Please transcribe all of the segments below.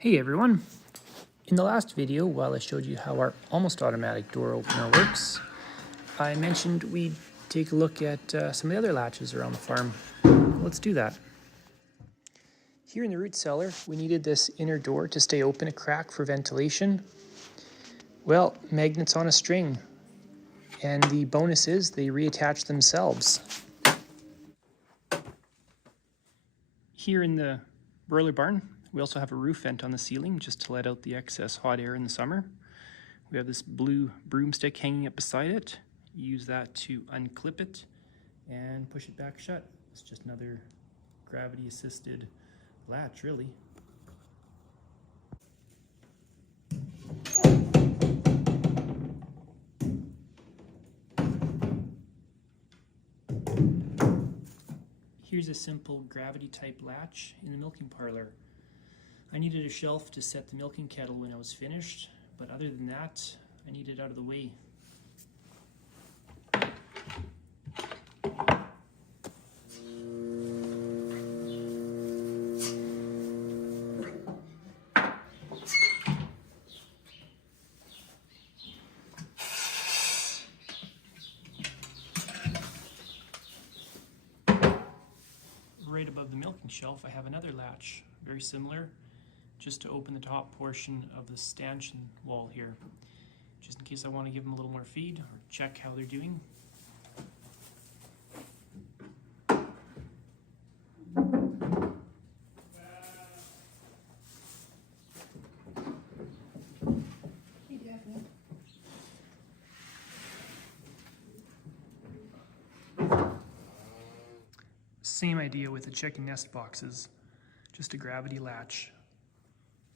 Hey everyone! In the last video, while I showed you how our almost automatic door opener works, I mentioned we'd take a look at some of the other latches around the farm. Let's do that. Here in the root cellar, we needed this inner door to stay open a crack for ventilation. Well, magnets on a string, and the bonus is they reattach themselves. Here in the broiler barn, we also have a roof vent on the ceiling just to let out the excess hot air in the summer. We have this blue broomstick hanging up beside it. You use that to unclip it and push it back shut. It's just another gravity-assisted latch, really. Here's a simple gravity-type latch in the milking parlor. I needed a shelf to set the milking kettle when I was finished, but other than that, I need it out of the way. Right above the milking shelf, I have another latch, very similar, just to open the top portion of the stanchion wall here, just in case I want to give them a little more feed or check how they're doing. Same idea with the chicken nest boxes, just a gravity latch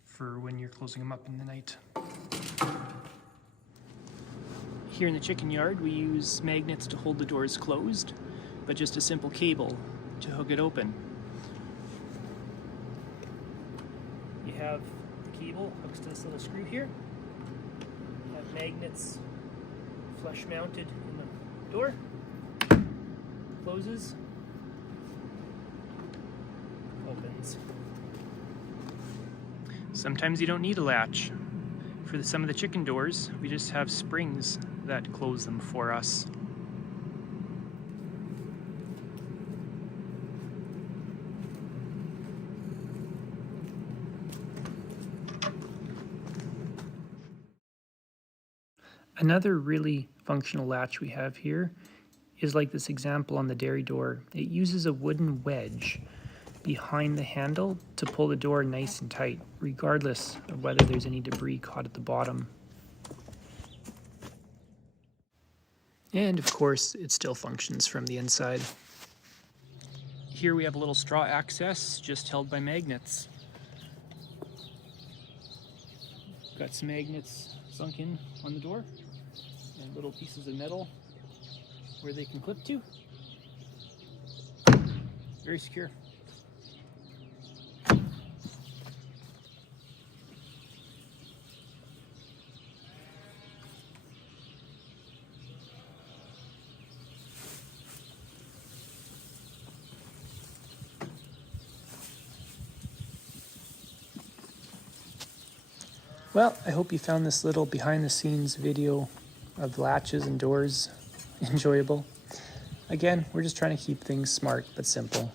for when you're closing them up in the night. Here in the chicken yard, we use magnets to hold the doors closed, but just a simple cable to hook it open. You have the cable hooks to this little screw here. You have magnets flush mounted in the door. Closes. Opens. Sometimes you don't need a latch. For some of the chicken doors, we just have springs that close them for us. Another really functional latch we have here is like this example on the dairy door. It uses a wooden wedge behind the handle to pull the door nice and tight, regardless of whether there's any debris caught at the bottom. And of course, it still functions from the inside. Here we have a little straw access, just held by magnets. Got some magnets sunk in on the door, and little pieces of metal where they can clip to. Very secure. Well, I hope you found this little behind-the-scenes video of latches and doors enjoyable. Again, we're just trying to keep things smart but simple.